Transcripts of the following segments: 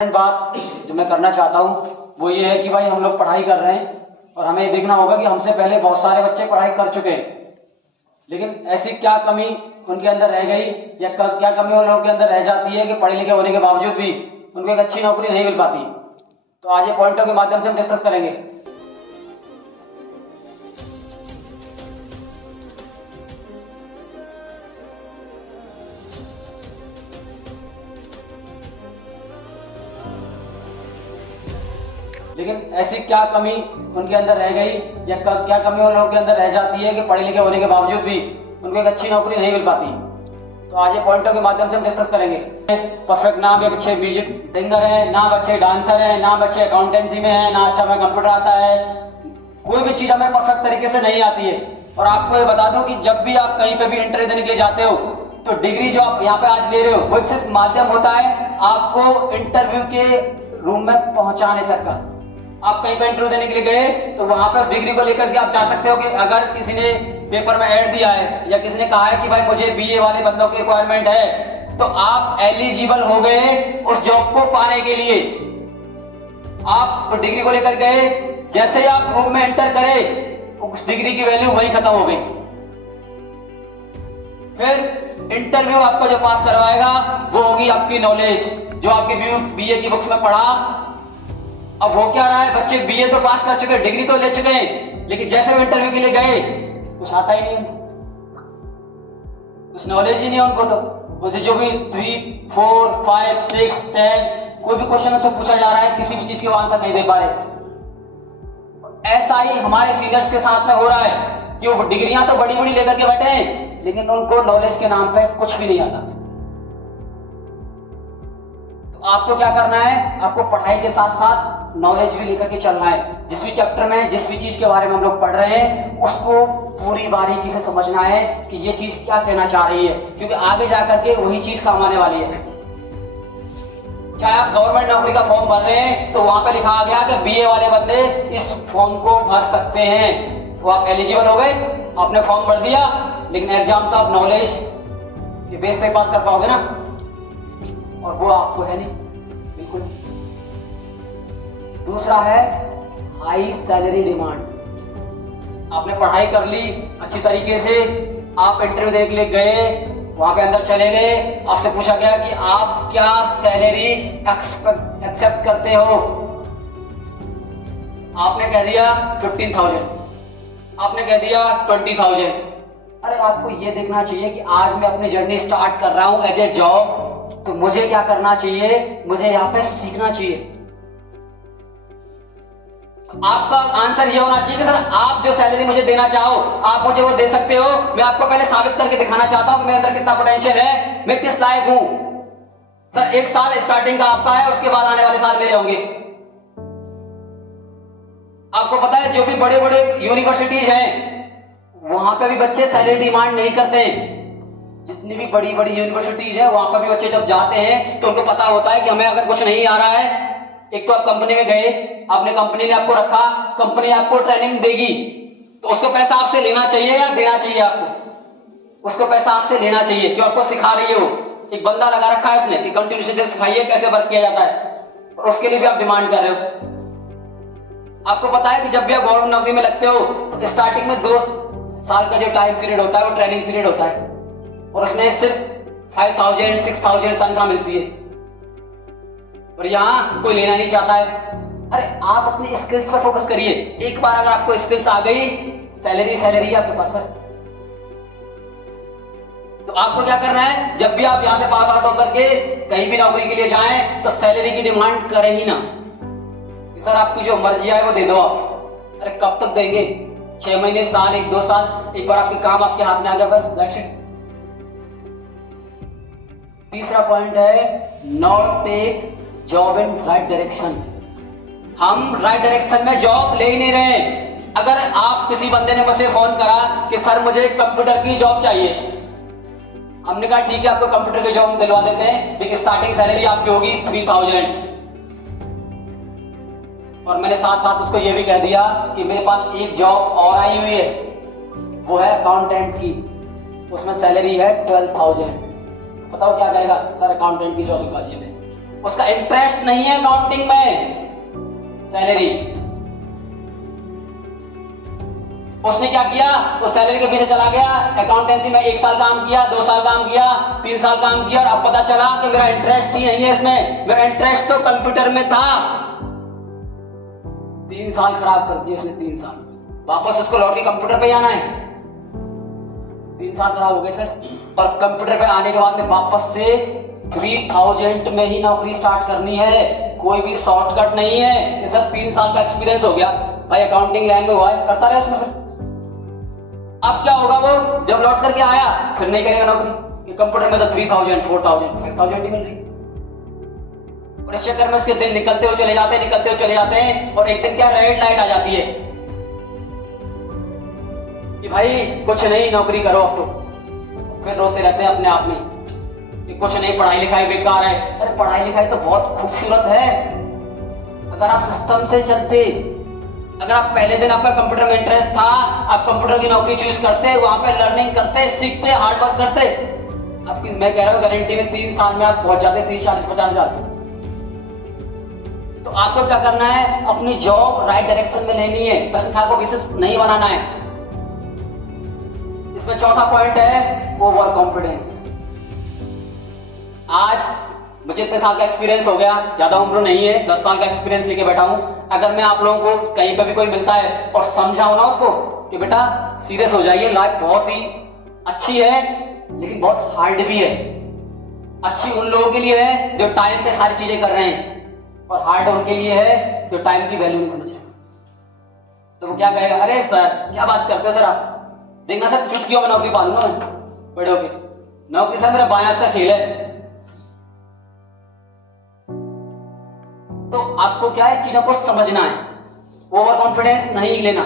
बात जो मैं करना चाहता हूँ वो ये है कि भाई हम लोग पढ़ाई कर रहे हैं और हमें ये देखना होगा कि हमसे पहले बहुत सारे बच्चे पढ़ाई कर चुके हैं, लेकिन ऐसी क्या कमी उनके अंदर रह गई या क्या कमी उन लोगों के अंदर रह जाती है कि पढ़े लिखे होने के बावजूद भी उनको एक अच्छी नौकरी नहीं मिल पाती। तो आज ये पॉइंटों के माध्यम से हम डिस्कस करेंगे। लेकिन ऐसी क्या कमी उनके अंदर रह गई या क्या कमी उन लोगों के अंदर रह जाती है कि पढ़े लिखे होने के बावजूद भी उनको एक अच्छी नौकरी नहीं मिल पाती। तो आज ये पॉइंटों के माध्यम से हम डिस्कस करेंगे। परफेक्ट ना एक अच्छे म्यूजिक सिंगर है, ना बच्चे डांसर है, ना बच्चे अकाउंटेंसी में है, ना अच्छा हमें कंप्यूटर आता है, कोई भी चीज हमें परफेक्ट तरीके से नहीं आती है। और आपको ये बता दूं कि जब भी आप कहीं पे भी इंटरव्यू देने के लिए जाते हो तो डिग्री जो आप यहाँ पे आज ले रहे हो वो सिर्फ माध्यम होता है आपको इंटरव्यू के रूम में पहुंचाने तक का। आप कहीं पे इंटरव्यू देने के लिए गए तो वहां पर उस डिग्री को लेकर के आप जा सकते हो कि अगर किसी ने पेपर में ऐड दिया है या किसी ने कहा है कि भाई मुझे बीए वाले बंदों की रिक्वायरमेंट है, तो आप एलिजिबल हो गए उस जॉब को पाने के लिए। आप डिग्री को लेकर गए, जैसे ही आप रूम में एंटर करे उस डिग्री की वैल्यू वही खत्म हो गई। फिर इंटरव्यू आपको जो पास करवाएगा वो होगी आपकी नॉलेज, जो आपके बीए की बुक्स में पढ़ा। अब हो क्या रहा है, बच्चे बीए तो पास कर चुके, डिग्री तो ले चुके हैं, लेकिन जैसे वो इंटरव्यू के लिए गए कुछ आता ही नहीं है, कुछ नॉलेज ही नहीं है उनको। तो उनसे जो भी 3, 4, 5, 6, 10 कोई भी क्वेश्चन उनसे पूछा जा रहा है, किसी भी चीज के आंसर नहीं दे पा रहे। ऐसा ही हमारे सीनियर्स के साथ में हो रहा है कि वो डिग्रियां तो बड़ी बड़ी लेकर के बैठे हैं, लेकिन उनको नॉलेज के नाम पे कुछ भी नहीं आता। तो आपको क्या करना है, आपको पढ़ाई के साथ साथ नॉलेज भी लेकर के चलना है। जिस भी चैप्टर में जिस भी चीज के बारे में हम लोग पढ़ रहे हैं उसको पूरी बारीकी से समझना है कि ये चीज क्या कहना चाह रही है, क्योंकि आगे जाकर के वही चीज काम आने वाली है। चाहे आप गवर्नमेंट नौकरी का फॉर्म भर रहे हैं तो वहां पे लिखा आ गया कि बीए वाले बंदे इस फॉर्म को भर सकते हैं, तो आप एलिजिबल हो गए, आपने फॉर्म भर दिया, लेकिन एग्जाम तो आप नॉलेज के बेस पे पास कर पाओगे ना, और वो आपको है नहीं बिल्कुल। दूसरा है हाई सैलरी डिमांड। आपने पढ़ाई कर ली अच्छी तरीके से, आप इंटरव्यू देने के लिए गए, वहां पे अंदर चले गए, आपसे पूछा गया कि आप क्या सैलरी एक्सेप्ट करते हो। आपने कह दिया 15,000, आपने कह दिया 20,000। अरे आपको ये देखना चाहिए कि आज मैं अपनी जर्नी स्टार्ट कर रहा हूं एज ए जॉब, तो मुझे क्या करना चाहिए, मुझे यहाँ पे सीखना चाहिए। आपका आंसर ये होना चाहिए कि सर आप जो सैलरी मुझे देना चाहो आप मुझे वो दे सकते हो। मैं आपको पहले साबित करके दिखाना चाहता हूं कि मेरे अंदर कितना पोटेंशियल है, मैं किस लायक हूं। सर 1 साल स्टार्टिंग का आपका है, उसके बाद आने वाले साल मेरे होंगे। आपको पता है जो भी बड़े बड़े यूनिवर्सिटीज हैं वहां पे भी बच्चे सैलरी डिमांड नहीं करते। जितनी भी बड़ी बड़ी यूनिवर्सिटीज है वहां पर भी बच्चे जब जाते हैं तो उनको पता होता है कि हमें अगर कुछ नहीं आ रहा है, एक तो आप कंपनी में गए, आपने कंपनी ने आपको रखा, कंपनी आपको ट्रेनिंग देगी, तो उसको पैसा आपसे लेना चाहिए या देना चाहिए आपको? उसको पैसा आपसे लेना चाहिए, क्यों आपको सिखा रही है। वो एक बंदा लगा रखा है उसने कि कंटिन्यूशन से सिखाइए कैसे वर्क किया जाता है, और उसके लिए भी आप डिमांड कर रहे हो। आपको पता है कि जब भी आप गवर्नमेंट नौकरी में लगते हो तो स्टार्टिंग में 2 साल का जो टाइम पीरियड होता है वो ट्रेनिंग पीरियड होता है, और उसमें सिर्फ 5,000 6,000 तनख्वाह मिलती है, और यहां कोई लेना नहीं चाहता है। अरे आप अपने स्किल्स पर फोकस करिए। एक बार अगर आपको स्किल्स आ गई, सैलरी आपके पास है। तो आपको क्या करना है, जब भी आप यहां से पास आउट होकर के कहीं भी नौकरी के लिए जाएं तो सैलरी की डिमांड करें ही ना। सर आपकी जो मर्जी आए वो दे दो आप। अरे कब तक देंगे, 6 महीने, साल, 1-2 साल, एक बार आपके काम आपके हाथ में आ गया बस, दैट्स इट। तीसरा पॉइंट है not take job in right direction. हम राइट डायरेक्शन में जॉब ले ही नहीं रहे। अगर आप किसी बंदे ने मुझसे फोन करा कि सर मुझे कंप्यूटर की जॉब चाहिए, हमने कहा ठीक है आपको कंप्यूटर की जॉब दिलवा देते हैं, लेकिन स्टार्टिंग सैलरी आपकी होगी 3,000। और मैंने साथ साथ उसको ये भी कह दिया कि मेरे पास एक जॉब और आई हुई है, वो है अकाउंटेंट की, उसमें सैलरी है 12,000। बताओ क्या कहेगा, सर अकाउंटेंट की जॉब दिलवा दीजिए। उसका इंटरेस्ट नहीं है अकाउंटिंग में, सैलरी। उसने क्या किया, वो सैलरी के पीछे चला गया, अकाउंटेंसी में 1 साल काम किया, 2 साल काम किया, 3 साल काम किया, और अब पता चला कि मेरा इंटरेस्ट ही नहीं है इसमें, मेरा इंटरेस्ट तो कंप्यूटर में था। 3 साल खराब कर दिए उसने, 3 साल। वापस उसको लौट के कंप्यूटर पे आना है, 3 साल खराब हो गए सर। और कंप्यूटर पे आने के बाद में वापस से 3000 में ही नौकरी स्टार्ट करनी है, कोई भी शॉर्टकट नहीं है। ये सब 3 साल का एक्सपीरियंस हो गया भाई, अकाउंटिंग लाइन में हुआ है, करता रहे उसमें। फिर अब क्या होगा, वो जब लौट करके आया फिर नहीं करेगा नौकरी, कंप्यूटर में तो 3000, 4000, 5000 ही मिल रही। और इस चक्कर में उसके दिन निकलते हुए चले जाते हैं, निकलते हुए चले जाते हैं, और एक दिन क्या रेड लाइट आ जाती है कि भाई कुछ नहीं, नौकरी करो अब तो। फिर रोते रहते हैं अपने आप में कि कुछ नहीं, पढ़ाई लिखाई बेकार है। अरे पढ़ाई लिखाई तो बहुत खूबसूरत है अगर आप सिस्टम से चलते। अगर आप पहले दिन आपका कंप्यूटर में इंटरेस्ट था, आप कंप्यूटर की नौकरी चूज करते, वहां पे लर्निंग करते, सीखते, हार्ड वर्क करते, आपकी मैं कह रहा हूं गारंटी में 3 साल में आप पहुंच जाते 30, 40, 50 हजार। तो आपको क्या करना है, अपनी जॉब राइट डायरेक्शन में लेनी है, तनख्वाह को बेसिस नहीं बनाना है। इसमें चौथा पॉइंट है ओवर कॉन्फिडेंस। आज मुझे इतने साल का एक्सपीरियंस हो गया, ज्यादा उम्र नहीं है, 10 साल का एक्सपीरियंस लेके बैठा हूं। अगर मैं आप लोगों को कहीं पे भी कोई मिलता है और समझाऊं ना उसको कि बेटा सीरियस हो जाइए, लाइफ बहुत ही अच्छी है लेकिन बहुत हार्ड भी है। अच्छी उन लोगों के लिए है जो टाइम पे सारी चीजें कर रहे हैं, और हार्ड उनके लिए है जो टाइम की वैल्यू नहीं समझ रहे। तो वो क्या कहेगा, अरे सर क्या बात करते हो सर आप, देखना सर चुटकियों में नौकरी पालूंगा मैं बड़े होके, नौकरी सर मेरा बायां हाथ का खेल है। तो आपको क्या है, चीजों को समझना है, ओवर कॉन्फिडेंस नहीं लेना।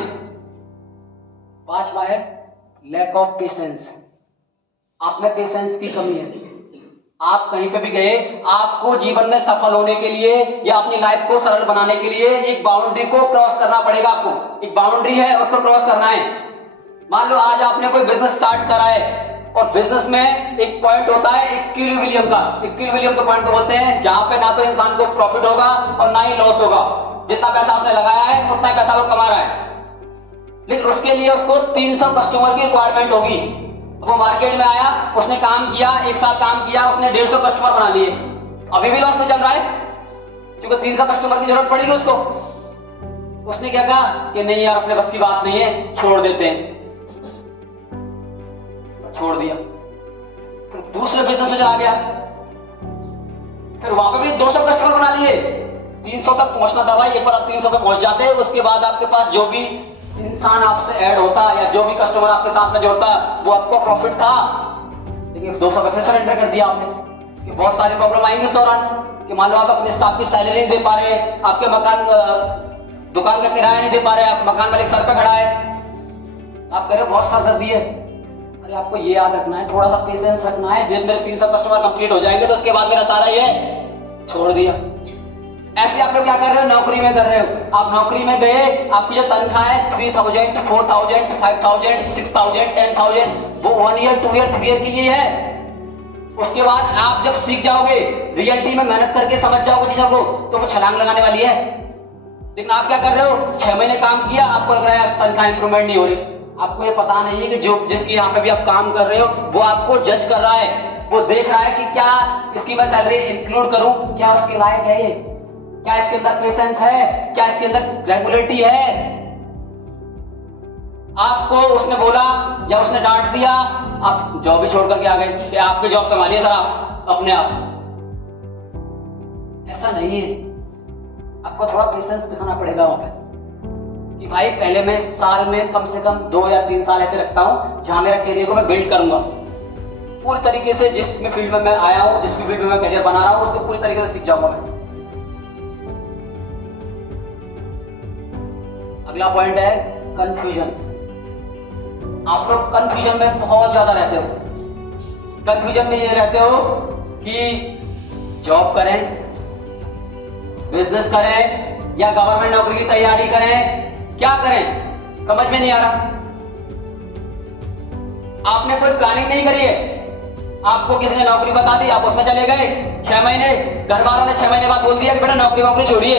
5वां है लैक ऑफ पेशेंस। आप में पेशेंस की कमी है। आप कहीं पे भी गए, आपको जीवन में सफल होने के लिए या अपनी लाइफ को सरल बनाने के लिए एक बाउंड्री को क्रॉस करना पड़ेगा। आपको एक बाउंड्री है, उसको क्रॉस करना है। मान लो आज आपने कोई बिजनेस स्टार्ट करा है, और बिजनेस में एक पॉइंट होता है इक्विलिब्रियम का। इक्विलिब्रियम के पॉइंट को बोलते हैं जहां पे ना तो इंसान को प्रॉफिट होगा और ना ही लॉस होगा। जितना पैसा उसने लगाया है उतना ही पैसा वो कमा रहा है, लेकिन उसके लिए उसको 300 कस्टमर की रिक्वायरमेंट होगी। वो मार्केट में आया, उसने काम किया, 1 साल काम किया, उसने 150 कस्टमर बना लिए, अभी भी लॉस में चल रहा है क्योंकि 300 कस्टमर की जरूरत पड़ेगी उसको। उसने क्या कहा कि नहीं यार अपने बस की बात नहीं है, छोड़ देते हैं, छोड़ दिया। फिर दूसरे बिजनेस में चला गया, फिर वहां पे भी 200 कस्टमर बना लिए, 300 तक पहुंचना था भाई, एक बार आप 300 पे पहुंच जाते हैं, उसके बाद आपके पास जो भी इंसान आपसे ऐड होता या जो भी कस्टमर आपके साथ में जोड़ता वो आपको प्रॉफिट था। लेकिन 200 पे फिर सरेंडर कर दिया आपने, कि बहुत सारी प्रॉब्लम आएंगे इस दौरान, कि मान लो आप अपने स्टाफ की सैलरी नहीं दे पा रहे, आपके मकान दुकान का किराया नहीं दे पा रहे, आप मकान मालिक सर पे खड़ा है, आप कह रहे हो बहुत सरदर्दी है। अरे आपको ये याद रखना है, थोड़ा सा पेशेंस रखना है, दिन मेरे 300 कस्टमर कंप्लीट हो जाएंगे तो उसके बाद मेरा सारा ये छोड़ दिया। ऐसे आप लोग क्या कर रहे हो, नौकरी में कर रहे हो। आप नौकरी में गए, आपकी जो तनख्वाह है 3000, 4000, 5000, 6000, 10,000, वो 1 ईयर, 2 ईयर, 3 ईयर के लिए है। उसके बाद आप जब सीख जाओगे, रियलिटी में मेहनत करके समझ जाओगे चीजों को, तो वो छलांग लगाने वाली है। लेकिन आप क्या कर रहे हो, 6 महीने काम किया, आपको लग रहा है तनख्वाह इंप्रूवमेंट नहीं हो रही। आपको ये पता नहीं है कि जो जिसके यहाँ पे भी आप काम कर रहे हो वो आपको जज कर रहा है, वो देख रहा है कि क्या इसकी मैं सैलरी इंक्लूड करूं, क्या उसके लायक है ये, क्या इसके अंदर पेशेंस है, क्या इसके अंदर रेगुलरिटी है। आपको उसने बोला या उसने डांट दिया, आप जॉब ही छोड़ करके आ गए कि आपकी जॉब संभालिए सर आप अपने आप। ऐसा नहीं है, आपको थोड़ा पेशेंस दिखाना पड़ेगा वहां पे कि भाई पहले मैं साल में कम से कम 2 या 3 साल ऐसे रखता हूं जहां मेरा करियर को मैं बिल्ड करूंगा पूरी तरीके से। जिस फील्ड में मैं आया हूं, जिस भी फील्ड में मैं करियर बना रहा हूं, उसको पूरी तरीके से सीख जाऊंगा मैं। अगला पॉइंट है कंफ्यूजन। आप लोग कंफ्यूजन में बहुत ज्यादा रहते हो। कंफ्यूजन में ये रहते हो कि जॉब करें, बिजनेस करें या गवर्नमेंट नौकरी की तैयारी करें, क्या करें समझ में नहीं आ रहा। आपने कोई प्लानिंग नहीं करी है, आपको किसने नौकरी बता दी, आप उसमें चले गए 6 महीने, घर वालों ने 6 महीने बाद बोल दिया कि बेटा नौकरी वोकरी छोड़िए,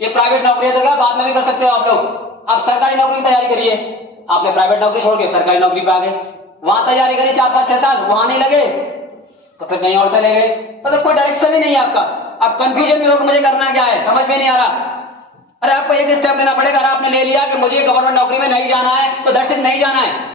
ये प्राइवेट नौकरी है तो क्या बाद में भी कर सकते हो आप लोग, आप सरकारी नौकरी की तैयारी करिए। आपने प्राइवेट नौकरी छोड़ के सरकारी नौकरी पे आ गए, वहां तैयारी करी 4 5 6 साल, वहां नहीं लगे तो फिर कहीं और चले गए, मतलब कोई डायरेक्शन ही नहीं है आपका। अब कंफ्यूजन में हो कि मुझे करना क्या है, समझ में नहीं आ रहा। अरे आपको एक स्टेप लेना पड़ेगा, अगर आपने ले लिया कि मुझे गवर्नमेंट नौकरी में नहीं जाना है तो दैट्स इट, नहीं जाना है।